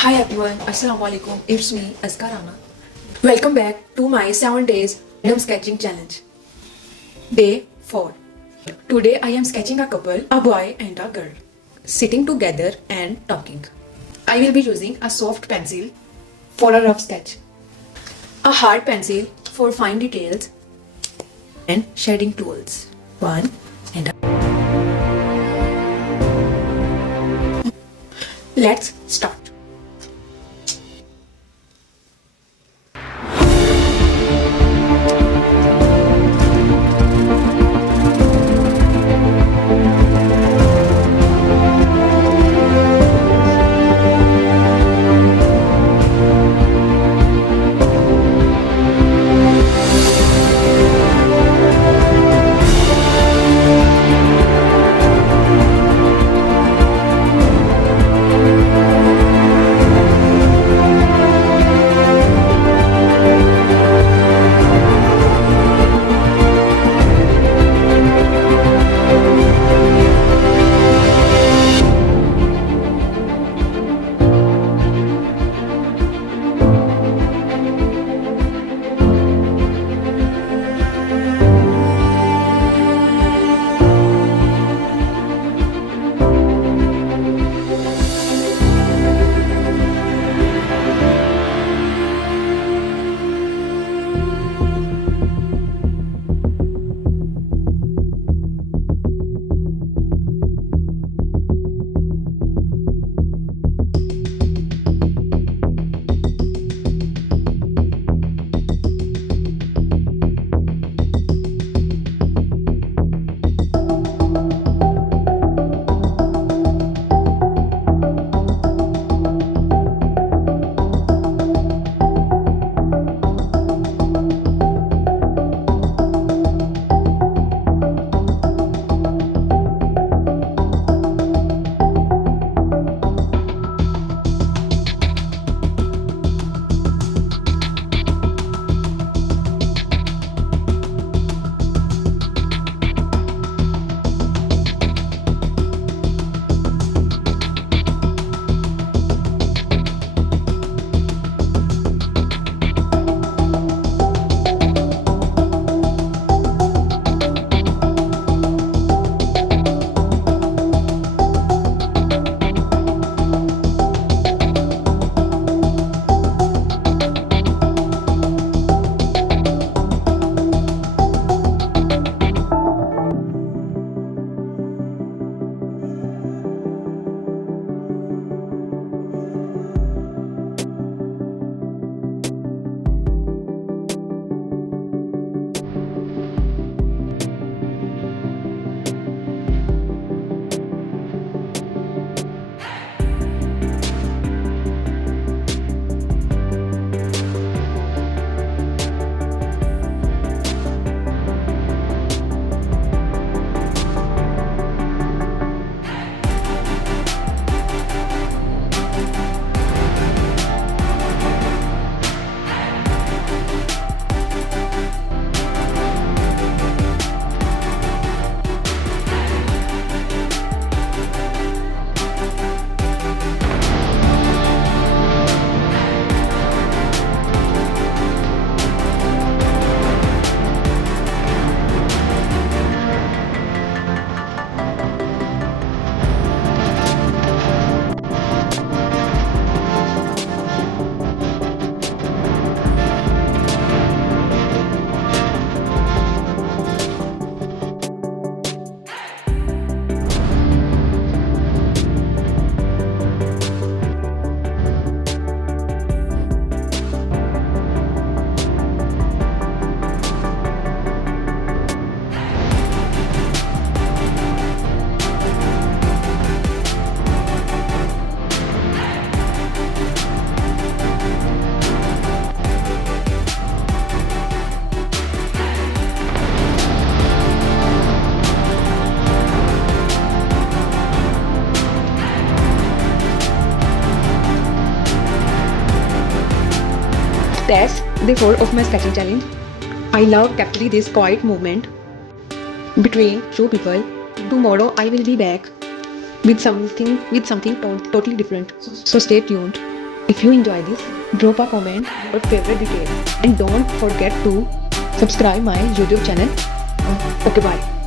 Hi everyone, Assalamu alaikum. It's me, Azkar Rana. Welcome back to my 7 days random sketching challenge. Day 4. Today I am sketching a couple, a boy and a girl, sitting together and talking. I will be using a soft pencil for a rough sketch, a hard pencil for fine details, and shading tools. One and a... Let's start. That's the 4 of my sketching challenge. I love capturing this quiet movement between two people. Tomorrow I will be back with something totally different. So stay tuned. If you enjoy this, drop a comment or favorite detail and don't forget to subscribe my YouTube channel. Okay, bye.